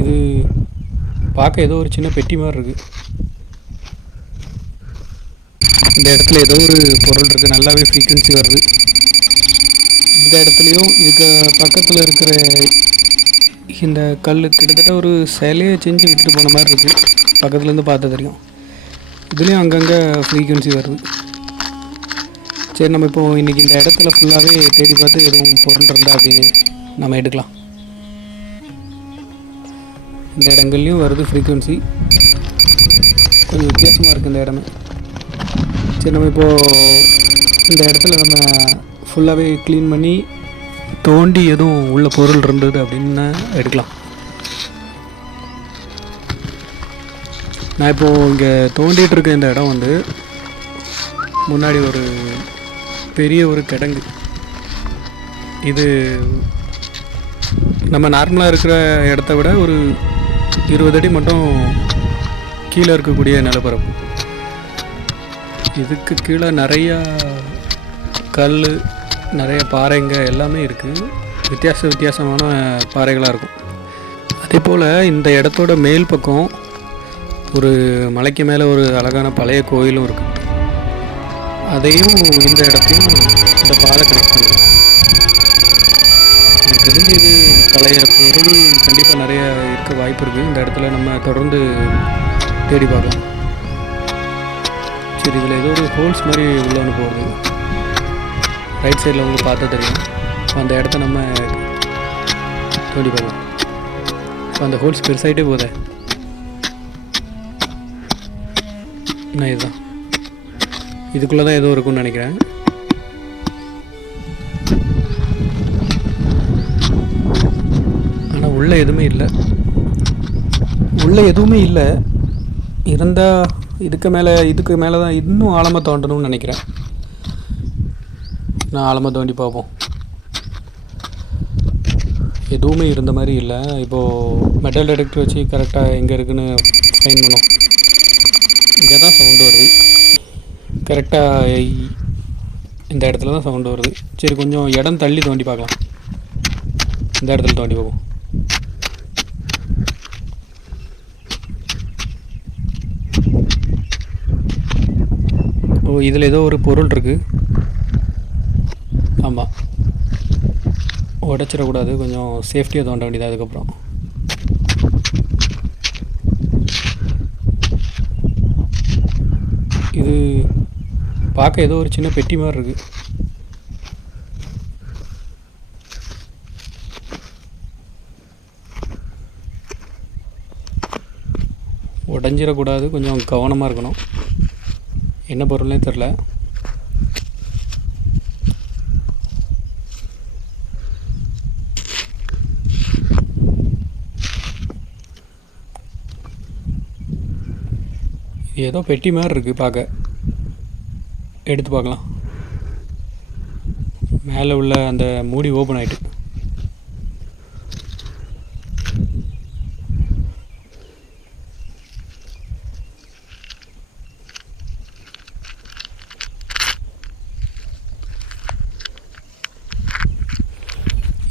இது பார்க்க ஏதோ ஒரு சின்ன பெட்டி மாதிரி இருக்குது. இந்த இடத்துல ஏதோ ஒரு பொருள் இருக்குது, நல்லாவே ஃப்ரீக்வன்சி வருது. இந்த இடத்துலையும் இதுக்கு பக்கத்தில் இருக்கிற இந்த கல் கிட்டத்தட்ட ஒரு சிலையை செஞ்சு விட்டுட்டு போன மாதிரி இருக்குது. பக்கத்துலேருந்து பார்த்தா தெரியும். இதுலேயும் அங்கங்கே ஃப்ரீக்வன்சி வருது. சரி, நம்ம இப்போது இன்றைக்கி இந்த இடத்துல ஃபுல்லாகவே தேடி பார்த்து எதுவும் பொருள் இருந்தால் அப்படின்னு நம்ம எடுக்கலாம். இந்த இடங்கள்லையும் வருது ஃப்ரீக்வன்சி, கொஞ்சம் வித்தியாசமாக இருக்குது இந்த இடமே. சரி, நம்ம இப்போது இந்த இடத்துல நம்ம ஃபுல்லாகவே க்ளீன் பண்ணி தோண்டி எதுவும் உள்ள பொருள் இருந்தது அப்படின்னு எடுக்கலாம். நான் இப்போது இங்கே தோண்டிகிட்டு இருக்க இந்த இடம் வந்து முன்னாடி ஒரு பெரிய ஒரு கிடங்கு. இது நம்ம நார்மலாக இருக்கிற இடத்த விட ஒரு 20 அடி மட்டும் கீழே இருக்கக்கூடிய நிலப்பரப்பு. இதுக்கு கீழே நிறையா கல், நிறைய பாறைங்க எல்லாமே இருக்குது. வித்தியாசமான பாறைகளாக இருக்கும். அதே போல் இந்த இடத்தோட மேல் பக்கம் ஒரு மலைக்கு மேலே ஒரு அழகான பழைய கோயிலும் இருக்குது. அதையும் இந்த இடத்தையும் இந்த பாதை கனெக்ட் பண்ணுது. எனக்கு தெரிஞ்சு இது பழைய பொருள் கண்டிப்பாக நிறைய இருக்க வாய்ப்பு இருக்குது. இந்த இடத்துல நம்ம தொடர்ந்து தேடி பார்க்கலாம். சரி, இதில் ஏதோ ஒரு ஹோல்ஸ் மாதிரி உள்ள ஒன்று போகுது. ரைட் சைடில் உங்களுக்கு பார்த்தா தெரியும். அந்த இடத்த நம்ம தோண்டி பார்க்கலாம். அந்த ஹோல்ஸ் பெருசாகிட்டே போதே. நான் இதுதான், இதுக்குள்ளே தான் ஏதோ இருக்குன்னு நினைக்கிறேன். ஆனால் உள்ளே எதுவுமே இல்லை. இருந்தால் இதுக்கு மேலே தான் இன்னும் ஆழமாக தோண்டணும்னு நினைக்கிறேன். நான் ஆழமாக தோண்டி பார்ப்போம். எதுவுமே இருந்த மாதிரி இல்லை. இப்போது மெட்டல் டிடெக்டர் வச்சு கரெக்டாக எங்கே இருக்குதுன்னு ஃபைன் பண்ணோம். இங்கே தான் சவுண்டு வருது. கரெக்டாக இந்த இடத்துல தான் சவுண்டு வருது. சரி, கொஞ்சம் இடம் தள்ளி தோண்டி பார்க்கலாம். இந்த இடத்துல தோண்டி பார்ப்போம். ஓ, இதில் ஏதோ ஒரு பொருள் இருக்குது. ஆமாம், உடச்சிடக்கூடாது, கொஞ்சம் சேஃப்டியாக தோண்ட வேண்டியது. அதுக்கப்புறம் இது பார்க்க ஏதோ ஒரு சின்ன பெட்டி மாதிரி இருக்குது. உடஞ்சிடக்கூடாது, கொஞ்சம் கவனமாக இருக்கணும். என்ன பொருள்னே தெரில. ஏதோ பெட்டி மாதிரி இருக்குது பார்க்க. எடுத்து பார்க்கலாம். மேலே உள்ள அந்த மூடி ஓப்பன் ஆகிட்டு.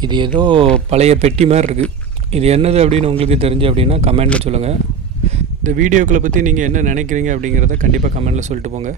இது ஏதோ பழைய பெட்டி மாதிரி இருக்குது. இது என்னது அப்படின்னு உங்களுக்கு தெரிஞ்சு அப்படின்னா கமெண்டில் சொல்லுங்கள். இந்த வீடியோக்களை பற்றி நீங்கள் என்ன நினைக்கிறீங்க அப்படிங்கிறத கண்டிப்பாக கமெண்டில் சொல்லிட்டு போங்க.